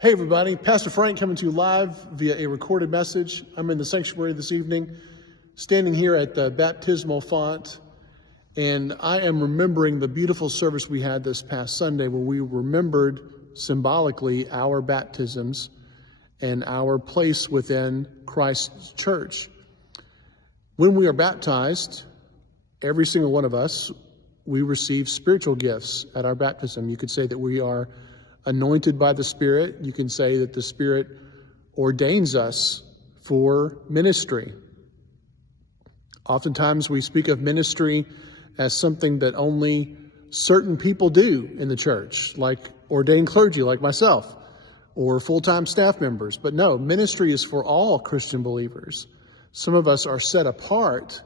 Hey everybody, Pastor Frank coming to you live via a recorded message. I'm in the sanctuary this evening, standing here at the baptismal font, and I am remembering the beautiful service we had this past Sunday where we remembered symbolically our baptisms and our place within Christ's church. When we are baptized, every single one of us, we receive spiritual gifts at our baptism. You could say that we are anointed by the Spirit. You can say that the Spirit ordains us for ministry. Oftentimes we speak of ministry as something that only certain people do in the church, like ordained clergy like myself, or full-time staff members. But no, ministry is for all Christian believers. Some of us are set apart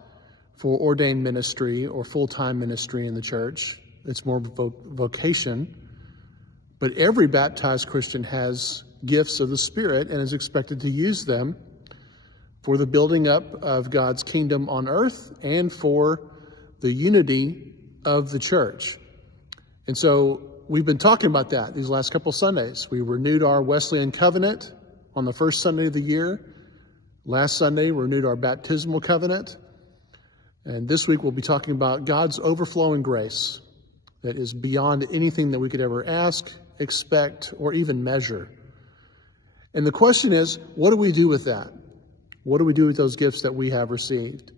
for ordained ministry or full-time ministry in the church. It's more vocation. But every baptized Christian has gifts of the Spirit and is expected to use them for the building up of God's kingdom on earth and for the unity of the church. And so we've been talking about that these last couple Sundays. We renewed our Wesleyan covenant on the first Sunday of the year. Last Sunday, we renewed our baptismal covenant. And this week, we'll be talking about God's overflowing grace that is beyond anything that we could ever ask, expect, or even measure. And the question is, what do we do with that? What do we do with those gifts that we have received?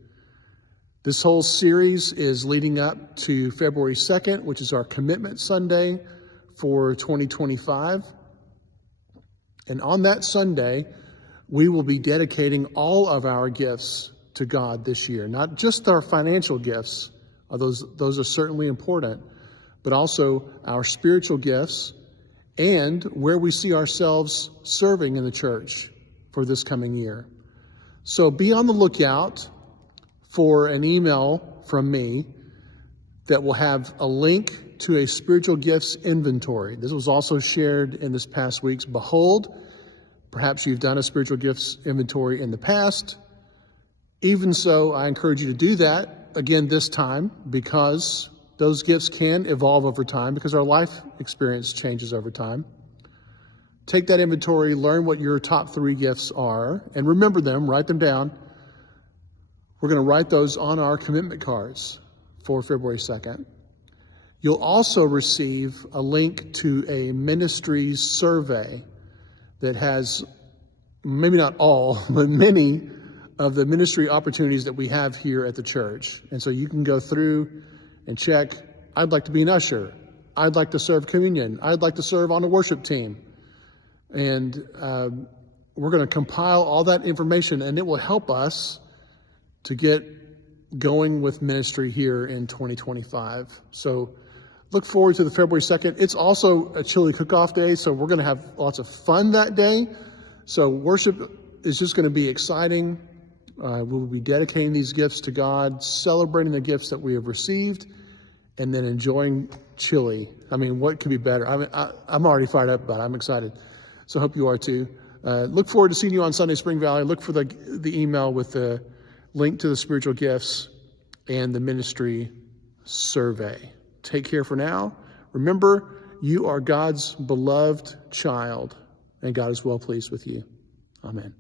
This whole series is leading up to February 2nd, which is our Commitment Sunday for 2025. And on that Sunday, we will be dedicating all of our gifts to God this year. Not just our financial gifts, those are certainly important, but also our spiritual gifts and where we see ourselves serving in the church for this coming year. So be on the lookout for an email from me that will have a link to a spiritual gifts inventory. This was also shared in this past week's Behold. Perhaps you've done a spiritual gifts inventory in the past. Even so, I encourage you to do that again this time, because those gifts can evolve over time, because our life experience changes over time. Take that inventory, learn what your top 3 gifts are, and remember them, write them down. We're going to write those on our commitment cards for February 2nd. You'll also receive a link to a ministry survey that has, maybe not all, but many of the ministry opportunities that we have here at the church. And so you can go through and check, I'd like to be an usher. I'd like to serve communion. I'd like to serve on a worship team. And we're going to compile all that information, and it will help us to get going with ministry here in 2025. So look forward to the February 2nd. It's also a chili cook-off day, so we're going to have lots of fun that day. So worship is just going to be exciting. We'll be dedicating these gifts to God, celebrating the gifts that we have received, and then enjoying chili. I mean, what could be better? I'm already fired up about it. I'm excited. So I hope you are too. Look forward to seeing you on Sunday, Spring Valley. Look for the email with the link to the spiritual gifts and the ministry survey. Take care for now. Remember, you are God's beloved child, and God is well pleased with you. Amen.